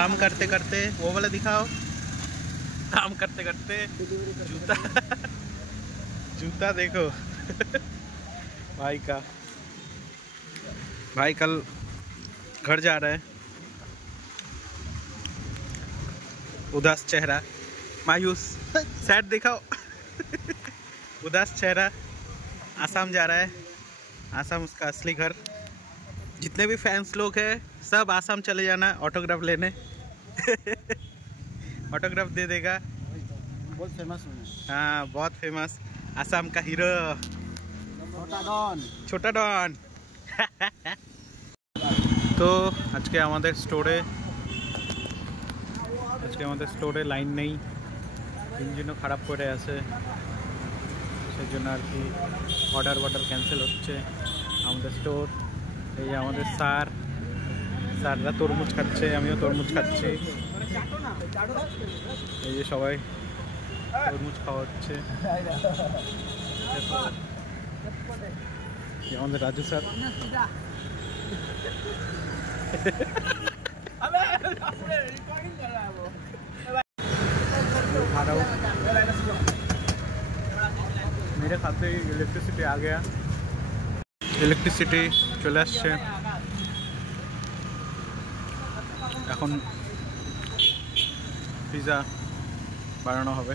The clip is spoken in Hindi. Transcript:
काम करते करते वो वाला दिखाओ, काम करते करते जूता जूता देखो भाई का। भाई कल घर जा रहे हैं, उदास चेहरा, मायूस, सैड दिखाओ उदास चेहरा। आसाम जा रहा है, आसाम उसका असली घर। जितने भी फैंस लोग हैं सब आसाम चले जाना ऑटोग्राफ लेने ऑटोग्राफ दे देगा। बहुत फेमस हूँ। हाँ बहुत फेमस, आसाम का हीरो छोटा डॉन। छोटा डॉन तो আজকে আমাদের স্টোরে লাইন নেই, ইঞ্জিনও খারাপ করে আছে, সেই জন্য আর কি অর্ডার ক্যান্সেল হচ্ছে। আমাদের স্টোর এই যে আমাদের স্যাররা তরমুজ খাচ্ছে, আমিও তরমুজ খাচ্ছি। এই যে সবাই তরমুজ খাওয়া হচ্ছে। আমাদের রাজু স্যার मेरे खाते इलेक्ट्रिसिटी आ गया, इलेक्ट्रिसिटी चले आसছে। এখন পিজা বানানো হবে।